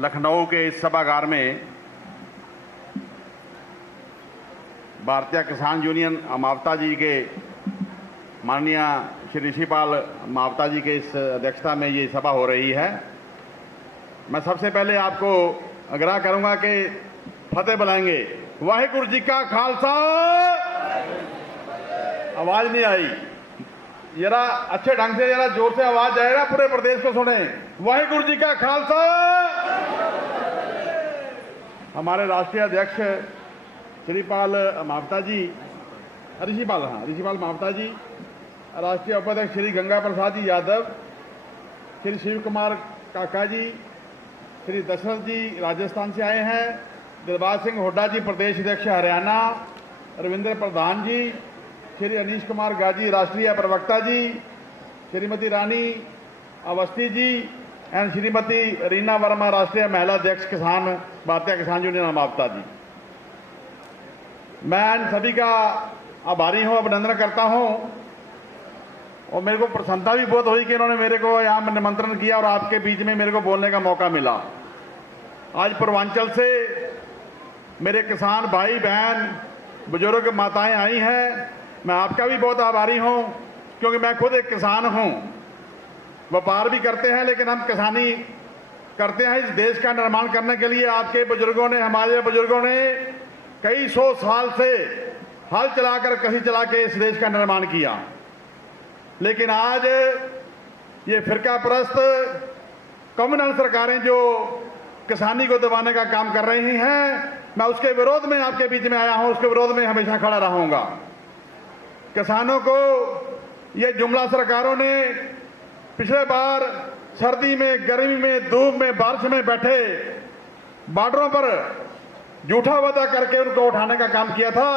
लखनऊ के इस सभागार में भारतीय किसान यूनियन मावता जी के माननीय श्री ऋषिपाल मावता जी के इस अध्यक्षता में ये सभा हो रही है। मैं सबसे पहले आपको आग्रह करूंगा कि फतेह बुलाएंगे। वाहिगुरु जी का खालसा। आवाज नहीं आई, जरा अच्छे ढंग से, जरा जोर से आवाज जाएगा, पूरे प्रदेश को सुने। वाहिगुरु जी का खालसा। हमारे राष्ट्रीय अध्यक्ष ऋषिपाल मावता जी, ऋषिपाल मावता जी, राष्ट्रीय उपाध्यक्ष श्री गंगा प्रसाद जी यादव, श्री शिव कुमार काका जी, श्री दशरथ जी राजस्थान से आए हैं, दिलबाग सिंह हुड्डा जी प्रदेश अध्यक्ष हरियाणा, रविंद्र प्रधान जी, श्री अनीश कुमार गाजी राष्ट्रीय प्रवक्ता जी, श्रीमती रानी अवस्थी जी एंड श्रीमती रीना वर्मा राष्ट्रीय महिला अध्यक्ष किसान भारतीय किसान यूनियन मावता जी। मैं इन सभी का आभारी हूं, अभिनंदन करता हूं और मेरे को प्रसन्नता भी बहुत हुई कि इन्होंने मेरे को यहाँ निमंत्रण किया और आपके बीच में मेरे को बोलने का मौका मिला। आज पूर्वांचल से मेरे किसान भाई बहन बुजुर्ग माताएं आई हैं। मैं आपका भी बहुत आभारी हूं क्योंकि मैं खुद एक किसान हूं। व्यापार भी करते हैं लेकिन हम किसानी करते हैं इस देश का निर्माण करने के लिए। आपके बुजुर्गों ने, हमारे बुजुर्गों ने कई सौ साल से हल चलाकर कसी चला के इस देश का निर्माण किया, लेकिन आज ये फिरका परस्त कम्युनल सरकारें जो किसानी को दबाने का काम कर रही हैं, मैं उसके विरोध में आपके बीच में आया हूं, उसके विरोध में हमेशा खड़ा रहूंगा। किसानों को ये जुमला सरकारों ने पिछले बार सर्दी में, गर्मी में, धूप में, बारिश में बैठे बॉर्डरों पर झूठा वादा करके उनको उठाने का काम किया था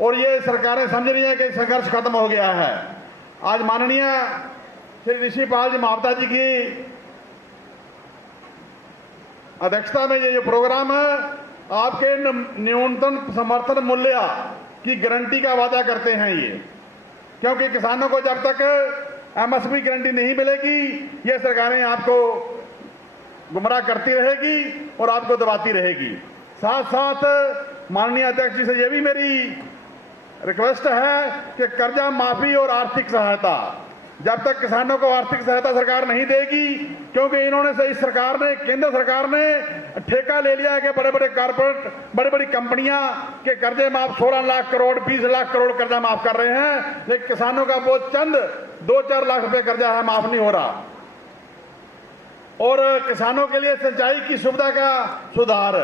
और ये सरकारें समझ रही हैं कि संघर्ष खत्म हो गया है। आज माननीय श्री ऋषिपाल जी मावता जी की अध्यक्षता में ये जो प्रोग्राम है, आपके न्यूनतम समर्थन मूल्य की गारंटी का वादा करते हैं ये, क्योंकि किसानों को जब तक एमएसपी गारंटी नहीं मिलेगी ये सरकारें आपको गुमराह करती रहेगी और आपको दबाती रहेगी। साथ साथ माननीय अध्यक्ष जी से ये भी मेरी रिक्वेस्ट है कि कर्जा माफी और आर्थिक सहायता, जब तक किसानों को आर्थिक सहायता सरकार नहीं देगी, क्योंकि इन्होंने से इस सरकार ने, केंद्र सरकार ने ठेका ले लिया है कि बड़े बड़े कारपोरेट, बड़ी बड़ी कंपनियां के कर्जे माफ 16 लाख करोड़ 20 लाख करोड़ कर्जा माफ कर रहे हैं, लेकिन किसानों का बहुत चंद 2-4 लाख रुपए कर्जा है, माफ नहीं हो रहा। और किसानों के लिए सिंचाई की सुविधा का सुधार,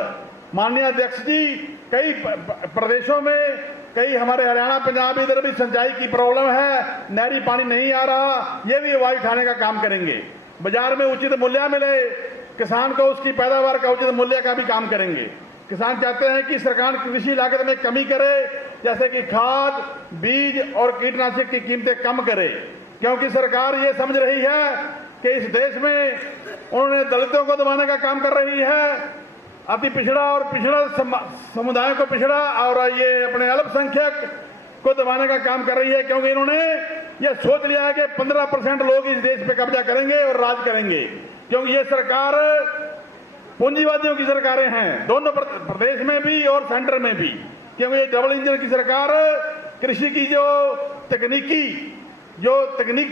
माननीय अध्यक्ष जी, कई प्रदेशों में, कई हमारे हरियाणा पंजाब इधर भी सिंचाई की प्रॉब्लम है, नहरी पानी नहीं आ रहा, ये भी आवाज उठाने का काम करेंगे। बाजार में उचित मूल्य मिले, किसान को उसकी पैदावार का उचित मूल्य का भी काम करेंगे। किसान चाहते हैं कि सरकार कृषि लागत में कमी करे, जैसे कि खाद, बीज और कीटनाशक की कीमतें कम करे, क्योंकि सरकार ये समझ रही है कि इस देश में उन्होंने दलितों को दबाने का काम कर रही है, अति पिछड़ा और पिछड़ा समुदाय को पिछड़ा और ये अपने अल्पसंख्यक को दबाने का काम कर रही है, क्योंकि इन्होंने ये सोच लिया है कि 15% लोग इस देश पे कब्जा करेंगे और राज करेंगे, क्योंकि ये सरकार पूंजीवादियों की सरकारें हैं, दोनों प्रदेश में भी और सेंटर में भी, क्योंकि ये डबल इंजन की सरकार कृषि की जो तकनीक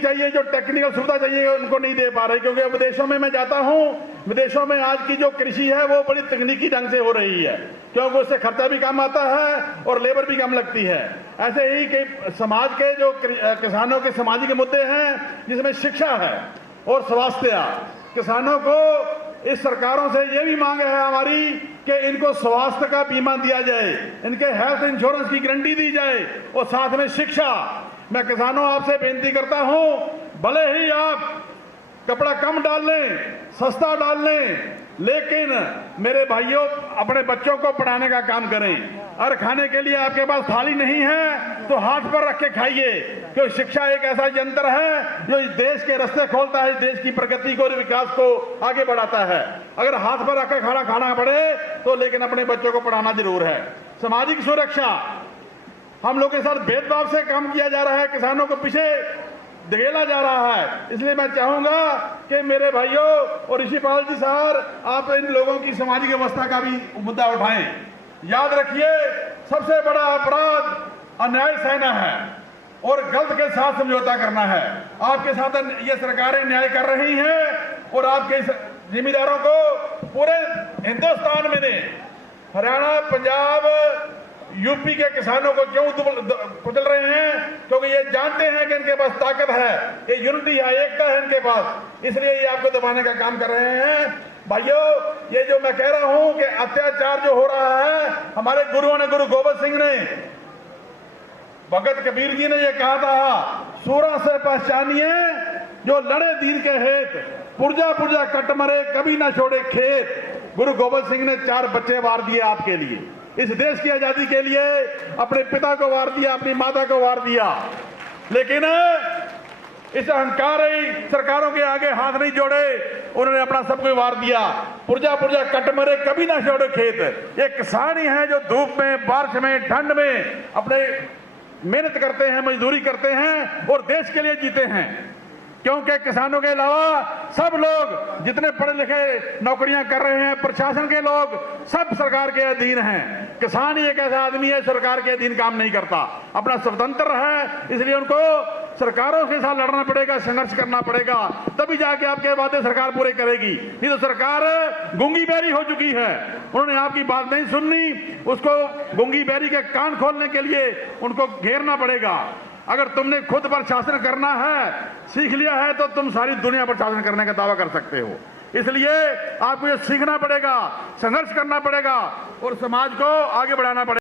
चाहिए, जो टेक्निकल सुविधा चाहिए, उनको नहीं दे पा रहे। क्योंकि विदेशों में मैं जाता हूं, विदेशों में आज की जो कृषि है वो बड़ी तकनीकी ढंग से हो रही है, क्योंकि उससे खर्चा भी कम आता है और लेबर भी कम लगती है। ऐसे ही कई समाज के जो किसानों के सामाजिक मुद्दे हैं, जिसमें शिक्षा है और स्वास्थ्य, किसानों को इस सरकारों से ये भी मांग है हमारी कि इनको स्वास्थ्य का बीमा दिया जाए, इनके हेल्थ इंश्योरेंस की गारंटी दी जाए और साथ में शिक्षा। मैं किसानों आपसे बेनती करता हूं, भले ही आप कपड़ा कम डाल लें, सस्ता डाल लें, लेकिन मेरे भाइयों अपने बच्चों को पढ़ाने का काम करें। और खाने के लिए आपके पास थाली नहीं है तो हाथ पर रख के खाइए, क्योंकि शिक्षा एक ऐसा यंत्र है जो इस देश के रास्ते खोलता है, इस देश की प्रगति को और विकास को आगे बढ़ाता है। अगर हाथ पर रख के खाना खाना पड़े तो लेकिन अपने बच्चों को पढ़ाना जरूर है। सामाजिक सुरक्षा, हम लोग के साथ भेदभाव से काम किया जा रहा है, किसानों को पीछे धकेला जा रहा है। इसलिए मैं चाहूंगा कि मेरे भाइयों और ऋषिपाल जी सर, आप इन लोगों की सामाजिक व्यवस्था का भी मुद्दा उठाएं। याद रखिए, सबसे बड़ा अपराध अन्याय सहना है और गलत के साथ समझौता करना है। आपके साथ ये सरकारें न्याय कर रही हैं और आपके जिम्मेदारों को पूरे हिंदुस्तान में ने हरियाणा, पंजाब, यूपी के किसानों को क्यों कुचल रहे हैं? क्योंकि ये जानते हैं कि इनके पास ताकत है, ये यूनिटी है, एकता है इनके पास, इसलिए ये आपको दबाने का काम कर रहे हैं। भाइयों, ये जो मैं कह रहा हूं कि अत्याचार जो हो रहा है, हमारे गुरुओं ने, गुरु गोबिंद सिंह ने, भगत कबीर जी ने ये कहा था, सूरा से पहचानिए जो लड़े दीन के हेत, पुरजा पुरजा कट मरे कभी ना छोड़े खेत। गुरु गोबिंद सिंह ने 4 बच्चे वार दिए आपके लिए, इस देश की आजादी के लिए अपने पिता को वार दिया, अपनी माता को वार दिया, लेकिन इस अहंकारी सरकारों के आगे हाथ नहीं जोड़े, उन्होंने अपना सब कुछ वार दिया। पुरजा पुरजा कट मरे कभी ना छोड़े खेत। ये किसान ही है जो धूप में, बारिश में, ठंड में अपने मेहनत करते हैं, मजदूरी करते हैं और देश के लिए जीते हैं। क्योंकि किसानों के अलावा सब लोग जितने पढ़े लिखे नौकरियां कर रहे हैं, प्रशासन के लोग सब सरकार के अधीन हैं। किसान ही एक ऐसा आदमी है सरकार के अधीन काम नहीं करता, अपना स्वतंत्र है, इसलिए उनको सरकारों के साथ लड़ना पड़ेगा, संघर्ष करना पड़ेगा, तभी जाके आपके वादे सरकार पूरे करेगी। नहीं तो सरकार गूंगी बैरी हो चुकी है, उन्होंने आपकी बात नहीं सुननी, उसको गूंगी बैरी के कान खोलने के लिए उनको घेरना पड़ेगा। अगर तुमने खुद पर शासन करना है, सीख लिया है, तो तुम सारी दुनिया पर शासन करने का दावा कर सकते हो। इसलिए आपको ये सीखना पड़ेगा, संघर्ष करना पड़ेगा और समाज को आगे बढ़ाना पड़ेगा।